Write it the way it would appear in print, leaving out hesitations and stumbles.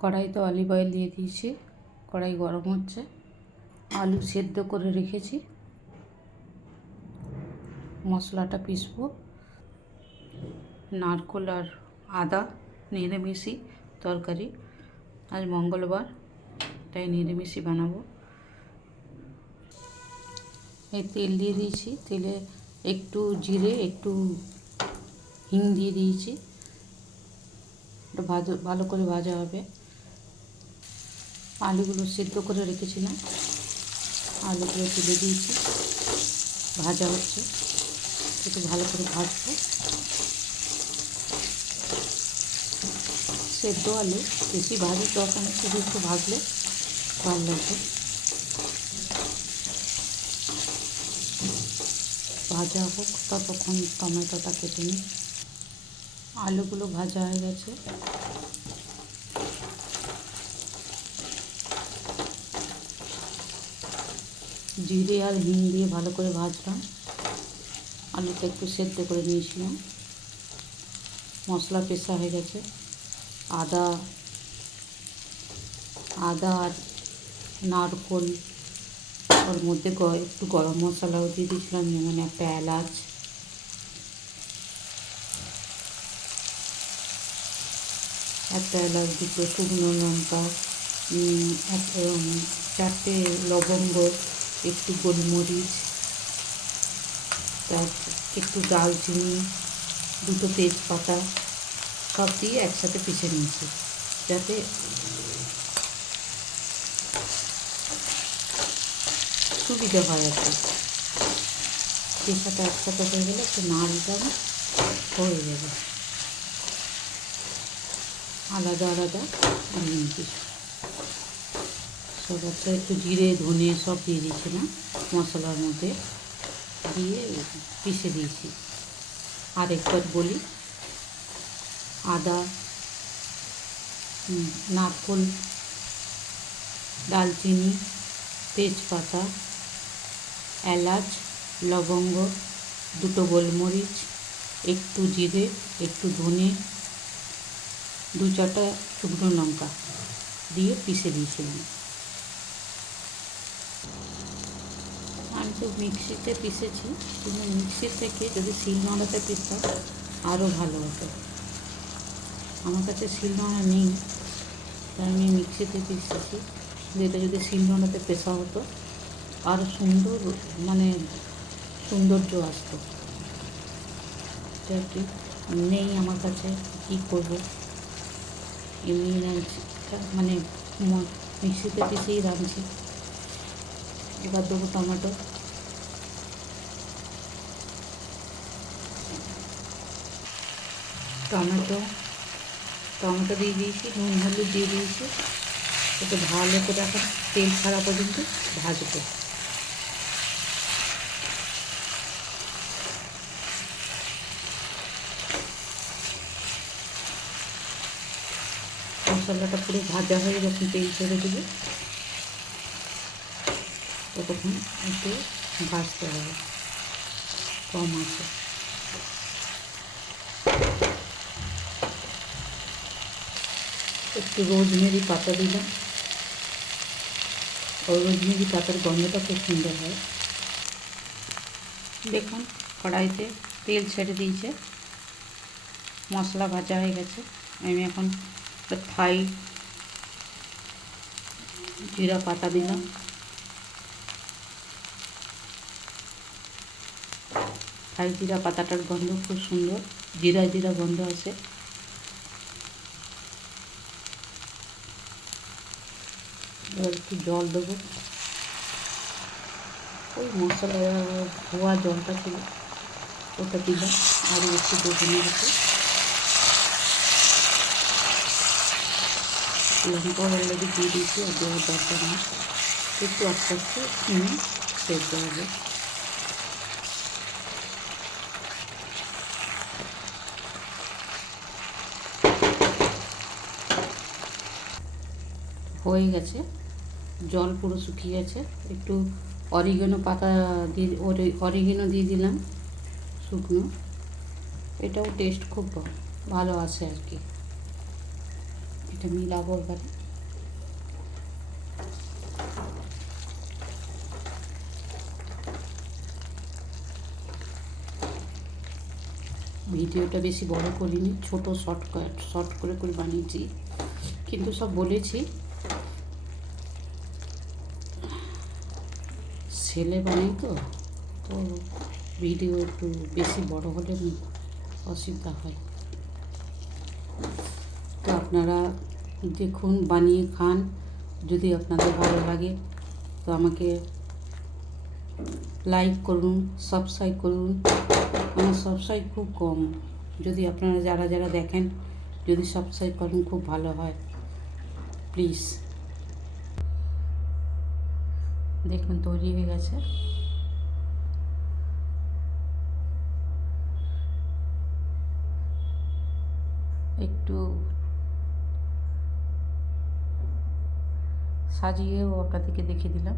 কড়াইতে olive oil দিয়ে দিয়েছি, কড়াই গরম হচ্ছে। আলু সেদ্ধ করে রেখেছি, মশলাটা পিসবো। নারকোল আর আদা নিরামিষি তরকারি, আজ মঙ্গলবার তাই নিরামিষি বানাবো। এই তেল দিয়ে দিয়েছি, তেলে একটু জিরে একটু হিং দিয়ে দিয়েছি, ওটা ভালো করে ভাজা হবে। আলুগুলো সেদ্ধ করে রেখেছিলাম, আলুগুলো তুলে দিয়েছি, ভাজা হচ্ছে, একটু ভালো করে ভাজবো। সেদ্ধ আলু বেশি ভাজি দরকার নেই, শুধু একটু ভাজলে ভালো লাগবে। ভাজা হোক, ততক্ষণ টমেটোটা কেটে নিই। আলুগুলো ভাজা হয়ে গেছে, জিরে আর হিং দিয়ে ভালো করে ভাজলাম। আলুটা একটু সেদ্ধ করে নিয়েছিলাম। মশলা পেশা হয়ে গেছে, আদা আর নারকোল, ওর মধ্যে একটু গরম মশলাও দিয়ে দিয়েছিলাম, যেমন একটা এলাচ, দুটো শুকনো লঙ্কা, 4টে লবঙ্গ, একটু গোলমরিচ, একটু দারচিনি, 2টো তেজপাতা সব দিয়ে একসাথে পিষে নিয়েছি, যাতে সুবিধা হয় আর কি। পেশাটা একসাথে হয়ে গেলে একটু নাড়টা হয়ে যাবে, আলাদা আলাদা আমি নিয়েছি। সব একটু জিরে ধনে সব দিয়ে দিয়েছিলাম মশলার মধ্যে, দিয়ে পিষে দিয়েছি। আর একবার বলি, আদা, নারকোল, দালচিনি, তেজপাতা, এলাচ, লবঙ্গ, 2টো গোলমরিচ, একটু জিরে, একটু ধনে, 2-4টা শুকনো লঙ্কা দিয়ে পিষে দিয়েছিলাম। আমি তো মিক্সিতে পিষেছি, কিন্তু মিক্সির থেকে যদি শিলনোড়াতে পিষতাম আরও ভালো হতো। আমার কাছে শিলনোড়া নেই, তাই আমি মিক্সিতে পিষেছি। যেটা যদি শিলনোড়াতে পেশা হতো আরও সুন্দর, মানে সৌন্দর্য আসতো। এটা নেই আমার কাছে, কী করবো, এমনি রাঁধছি, মানে মিক্সিতে পিষেই রাঁধছি। এবার দেবো টমেটো, টমেটো দিয়ে দিয়েছি, নুন হলুদ দিয়ে দিয়েছি। ওকে ভালো করে এখন তেল ছাড়া পর্যন্ত ভাজবো। মশলাটা পুরো ভাজা হয়ে যখন তেল ছেড়ে দেবে, ততক্ষণ একটু ভাজতে হবে কম আছে। একটু রোজমেরি পাতা দিলাম, ওই রোজমেরি পাতার গন্ধটা খুব সুন্দর হয়। দেখুন কড়াইতে তেল ছেড়ে দিয়েছে, মশলা ভাজা হয়ে গেছে। আমি এখন থাই জিরা পাতা দিলাম, থাই জিরা পাতাটার গন্ধ খুব সুন্দর, জিরা জিরা গন্ধ আসে। এবার একটু জল দেবো, ওই মশলা ধোয়া জলটা ছিল ওটা দিলাম, আর একটু দেবো না, লঙ্কা অলরেডি দিয়ে দিয়েছি, আর দেওয়ার দরকার নেই। একটু আস্তে আস্তে সেদ্ধ হবে। হয়ে গেছে, জল পুরো শুকিয়ে গেছে। একটু অরিগানো পাতা দিয়ে অরিগানো দিয়ে দিলাম শুকনো, এটাও টেস্ট খুব ভালো আসে আর কি। এটা মিলাবো এবারে। ভিডিওটা বেশি বড় করিনি, ছোট শর্ট করে করে বানিয়েছি, কিন্তু সব বলেছি ছেলে বানাই তো, তো ভিডিও একটু বেশি বড় হলে অসুবিধা হয়। তো আপনারা দেখুন, বানিয়ে খান, যদি আপনাদের ভালো লাগে তো আমাকে লাইক করুন, সাবস্ক্রাইব করুন। আমার সাবস্ক্রাইব খুব কম, যদি আপনারা যারা যারা দেখেন যদি সাবস্ক্রাইব করেন খুব ভালো হয়, প্লিজ। দেখুন তৈরি হয়ে গেছে। একটু সাজিয়েও আপনাদেরকে দেখিয়ে দিলাম।